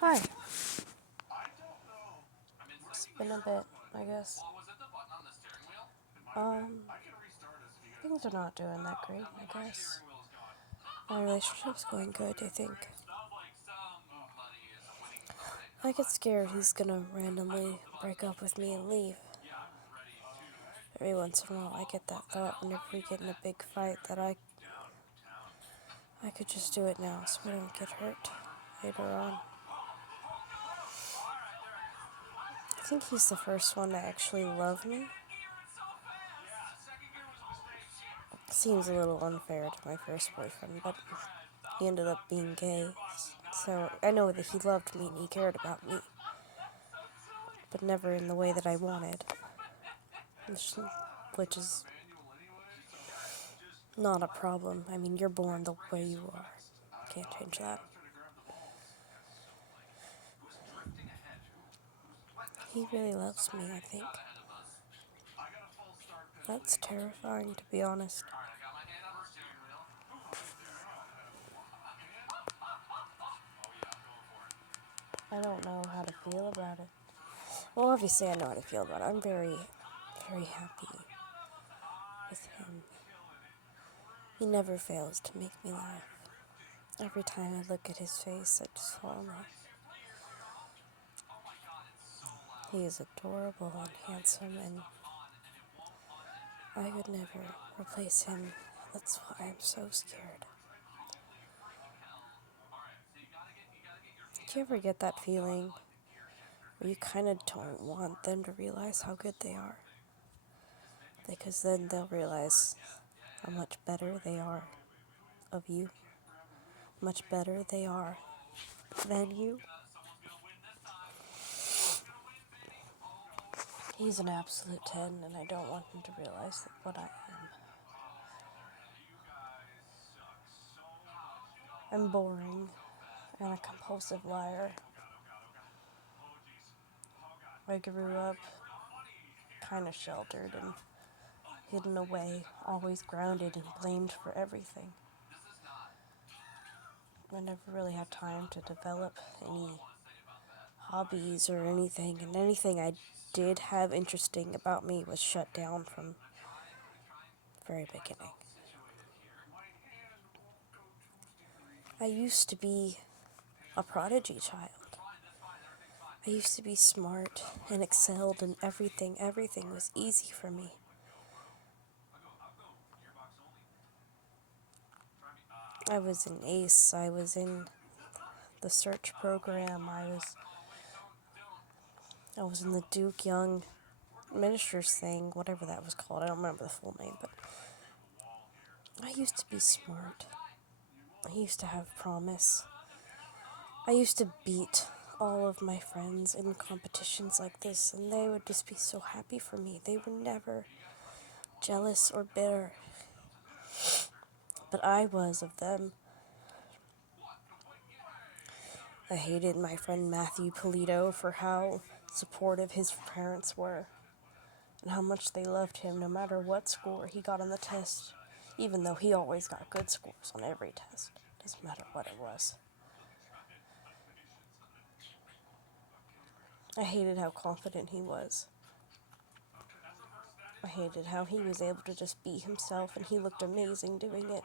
Hi. It's been a bit, I guess. Things are not doing that great, I guess. My relationship's going good, I think. I get scared he's gonna randomly break up with me and leave. Every once in a while, I get that thought whenever we get in a big fight that I could just do it now so I don't get hurt later on. I think he's the first one to actually love me. Seems a little unfair to my first boyfriend, but he ended up being gay. So I know that he loved me and he cared about me, but never in the way that I wanted, which is not a problem. I mean, you're born the way you are. Can't change that. He really loves me, I think. That's terrifying, to be honest. I don't know how to feel about it. Well, obviously I know how to feel about it. I'm very, very happy with him. He never fails to make me laugh. Every time I look at his face, I just fall in love. He is adorable and handsome, and I would never replace him. That's why I'm so scared. Do you ever get that feeling where you kind of don't want them to realize how good they are? Because then they'll realize how much better they are of you. Much better they are than you. He's an absolute 10, and I don't want him to realize what I am. I'm boring and a compulsive liar. I grew up kind of sheltered and hidden away, always grounded and blamed for everything. I never really had time to develop any hobbies or anything, and anything I did have interesting about me was shut down from the very beginning. I used to be a prodigy child. I used to be smart and excelled in everything. Everything was easy for me. I was an ace. I was in the search program. I was in the Duke Young Ministers thing, whatever that was called. I don't remember the full name, but I used to be smart. I used to have promise. I used to beat all of my friends in competitions like this, and they would just be so happy for me. They were never jealous or bitter. But I was of them. I hated my friend Matthew Polito for how supportive his parents were and how much they loved him no matter what score he got on the test, even though he always got good scores on every test. Doesn't matter what it was. I hated how confident he was. I hated how he was able to just be himself and he looked amazing doing it.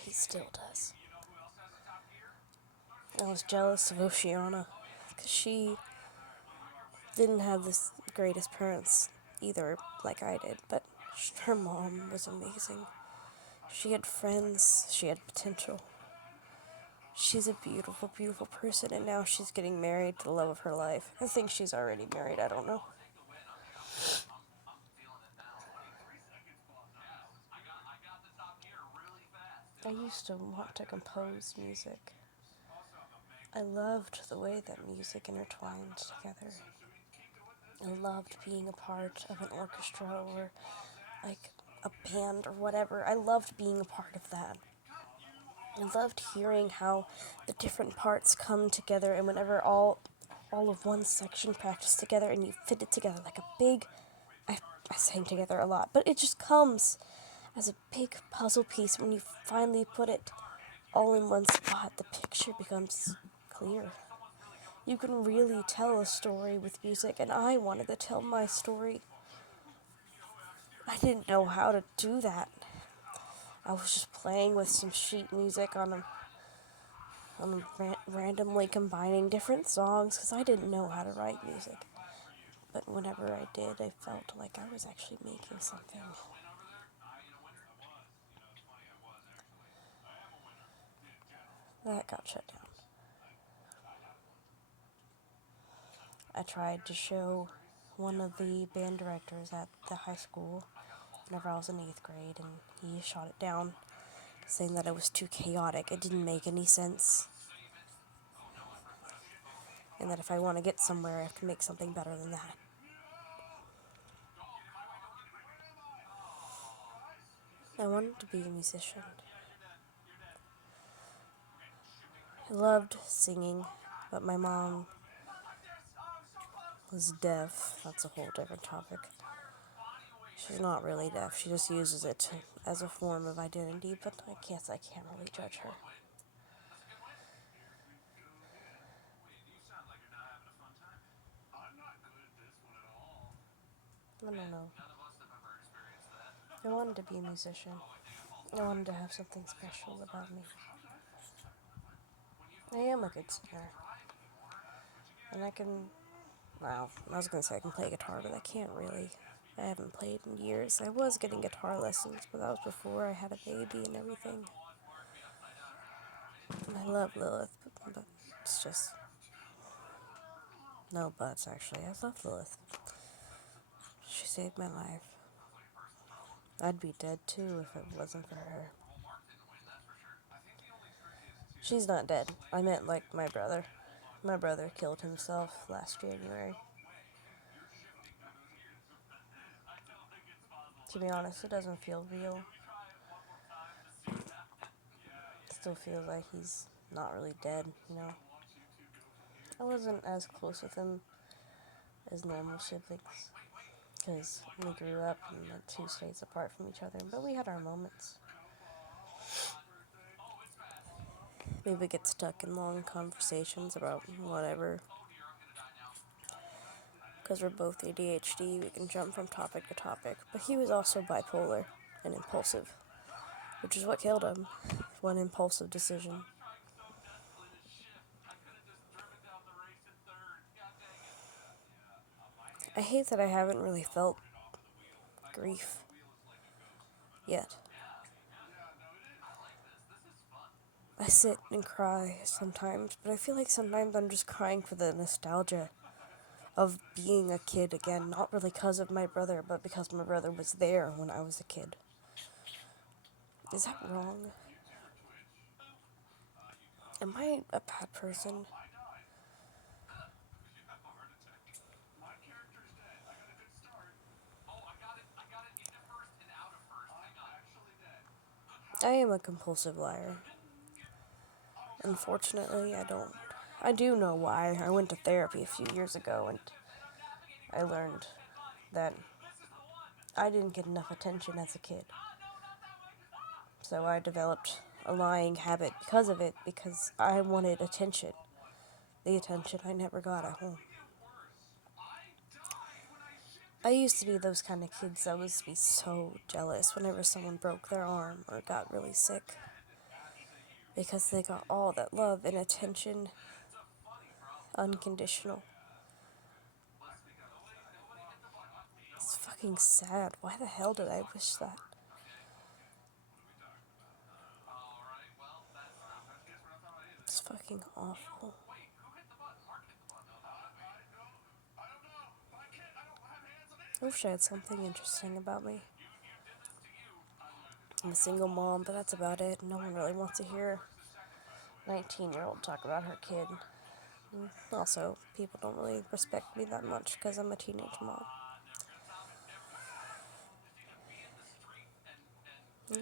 He still does. I was jealous of Oceana because she didn't have the greatest parents either, like I did, but her mom was amazing. She had friends, she had potential. She's a beautiful, beautiful person, and now she's getting married to the love of her life. I think she's already married, I don't know. I used to want to compose music. I loved the way that music intertwined together. I loved being a part of an orchestra or like a band or whatever. I loved being a part of that. I loved hearing how the different parts come together, and whenever all of one section practice together and you fit it together like a big, I sang together a lot, but it just comes as a big puzzle piece when you finally put it all in one spot, the picture becomes clear. You can really tell a story with music, and I wanted to tell my story. I didn't know how to do that. I was just playing with some sheet music randomly combining different songs because I didn't know how to write music. But whenever I did, I felt like I was actually making something. That got shut down. I tried to show one of the band directors at the high school whenever I was in 8th grade, and he shot it down, saying that it was too chaotic, it didn't make any sense, and that if I want to get somewhere, I have to make something better than that. I wanted to be a musician. I loved singing, but my mom was deaf. That's a whole different topic. She's not really deaf. She just uses it as a form of identity, but I can't really judge her. I don't know. I wanted to be a musician. I wanted to have something special about me. I am a good singer. And well, I was going to say I can play guitar, but I can't really. I haven't played in years. I was getting guitar lessons, but that was before I had a baby and everything. And I love Lilith, but it's just... No buts, actually. I love Lilith. She saved my life. I'd be dead, too, if it wasn't for her. She's not dead. I meant, like, my brother. My brother killed himself last January. To be honest, it doesn't feel real. It still feels like he's not really dead, you know? I wasn't as close with him as normal siblings, because we grew up in the 2 states apart from each other, but we had our moments. We would get stuck in long conversations about whatever. Because we're both ADHD, we can jump from topic to topic. But he was also bipolar and impulsive, which is what killed him. One impulsive decision. I hate that I haven't really felt grief yet. I sit and cry sometimes, but I feel like sometimes I'm just crying for the nostalgia of being a kid again, not really because of my brother, but because my brother was there when I was a kid. Is that wrong? Am I a bad person? I am a compulsive liar. Unfortunately, I do know why. I went to therapy a few years ago and I learned that I didn't get enough attention as a kid. So I developed a lying habit because of it, because I wanted attention. The attention I never got at home. I used to be those kind of kids that would be so jealous whenever someone broke their arm or got really sick, because they got all that love and attention, unconditional. It's fucking sad. Why the hell did I wish that? It's fucking awful. I wish I had something interesting about me. I'm a single mom, but that's about it. No one really wants to hear a 19-year-old talk about her kid. And also, people don't really respect me that much because I'm a teenage mom.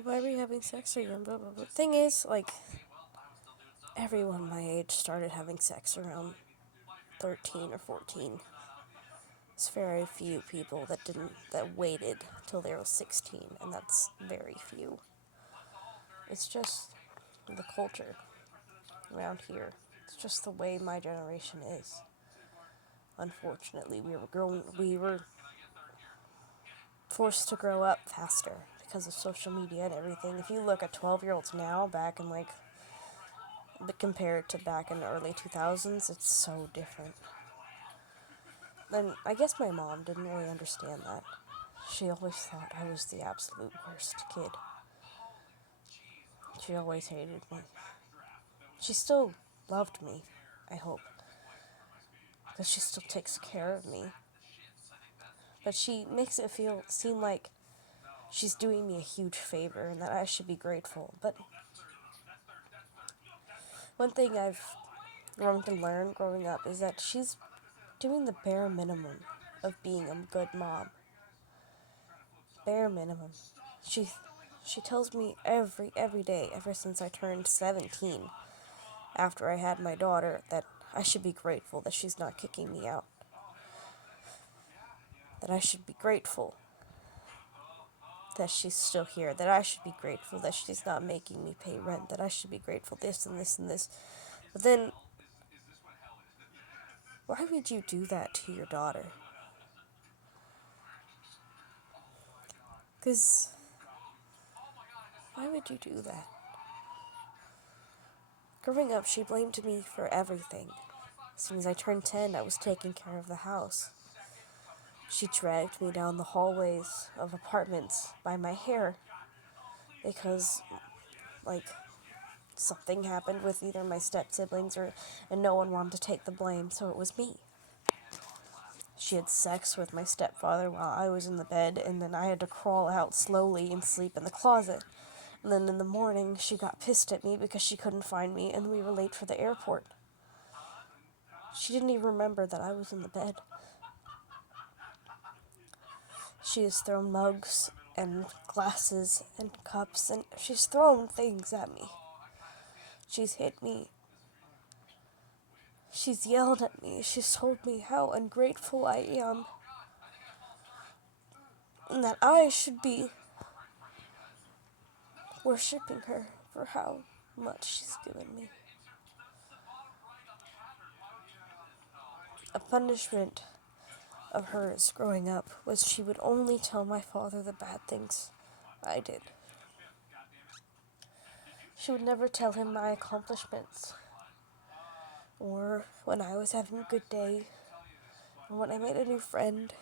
Why are we having sex again? Blah, blah, blah. Thing is, like, everyone my age started having sex around 13 or 14. There's very few people that waited till they were 16, and that's very few. It's just, the culture around here. It's just the way my generation is. Unfortunately, we were forced to grow up faster because of social media and everything. If you look at 12-year-olds now, back in but compared to back in the early 2000s, it's so different. And I guess my mom didn't really understand that. She always thought I was the absolute worst kid. She always hated me. She still loved me, I hope, because she still takes care of me. But she makes it seem like she's doing me a huge favor and that I should be grateful. But one thing I've grown to learn growing up is that she's doing the bare minimum of being a good mom. Bare minimum. She she tells me every day ever since I turned 17, after I had my daughter, that I should be grateful that she's not kicking me out. That I should be grateful that she's still here. That I should be grateful that she's not making me pay rent. That I should be grateful this and this and this. But then, why would you do that to your daughter? Because, why would you do that? Growing up, she blamed me for everything. As soon as I turned 10, I was taking care of the house. She dragged me down the hallways of apartments by my hair because, something happened with either my step-siblings and no one wanted to take the blame, so it was me. She had sex with my stepfather while I was in the bed, and then I had to crawl out slowly and sleep in the closet. And then in the morning, she got pissed at me because she couldn't find me, and we were late for the airport. She didn't even remember that I was in the bed. She has thrown mugs and glasses and cups, and she's thrown things at me. She's hit me. She's yelled at me. She's told me how ungrateful I am, and that I should be worshipping her for how much she's given me. A punishment of hers growing up was she would only tell my father the bad things I did. She would never tell him my accomplishments, or when I was having a good day, or when I made a new friend.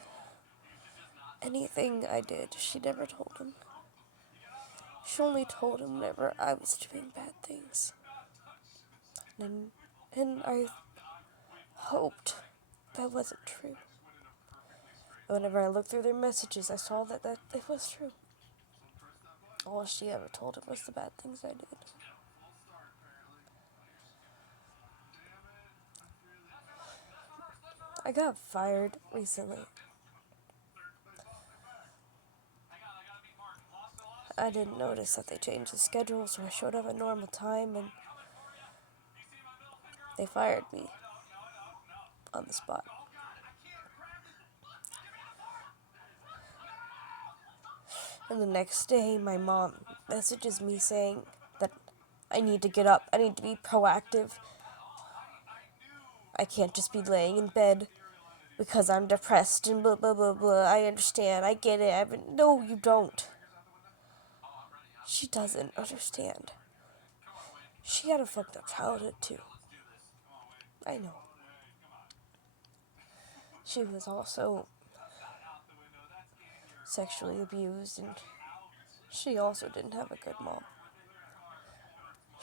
Anything I did, she never told him. She only told him whenever I was doing bad things. And I hoped that wasn't true. Whenever I looked through their messages, I saw that it was true. All she ever told him was the bad things I did. I got fired recently. I didn't notice that they changed the schedule, so I showed up at normal time, and they fired me on the spot. And the next day, my mom messages me saying that I need to get up, I need to be proactive. I can't just be laying in bed because I'm depressed and blah, blah, blah, blah. I understand, I get it. No, you don't. She doesn't understand. She had a fucked up childhood, too. I know. She was also sexually abused, and she also didn't have a good mom.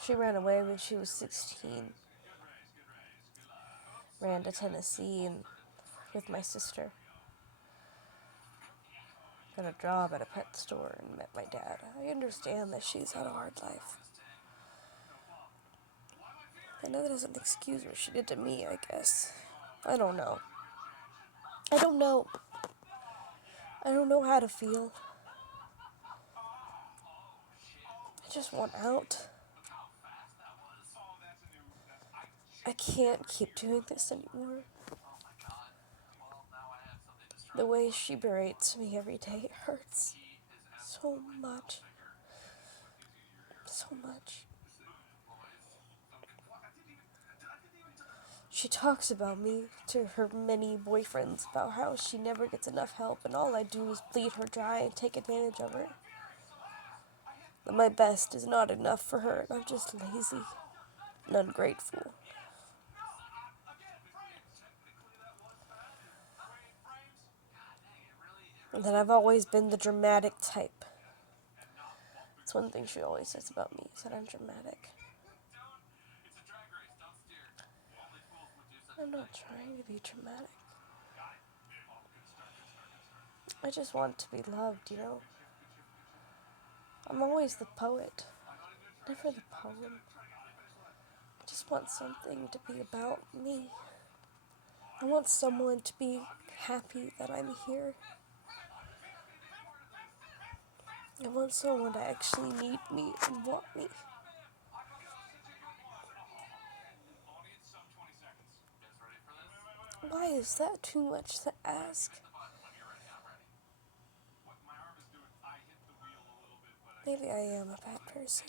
She ran away when she was 16. Ran to Tennessee and with my sister. Got a job at a pet store and met my dad. I understand that she's had a hard life. I know that doesn't excuse what she did to me, I guess. I don't know. I don't know. I don't know how to feel. I just want out. I can't keep doing this anymore. The way she berates me every day hurts so much. So much. She talks about me to her many boyfriends about how she never gets enough help and all I do is bleed her dry and take advantage of her. That my best is not enough for her and I'm just lazy and ungrateful. And that I've always been the dramatic type. That's one thing she always says about me, is that I'm dramatic. I'm not trying to be dramatic. I just want to be loved, you know? I'm always the poet, never the poem. I just want something to be about me. I want someone to be happy that I'm here. I want someone to actually need me and want me. Why is that too much to ask? Maybe I am a bad person.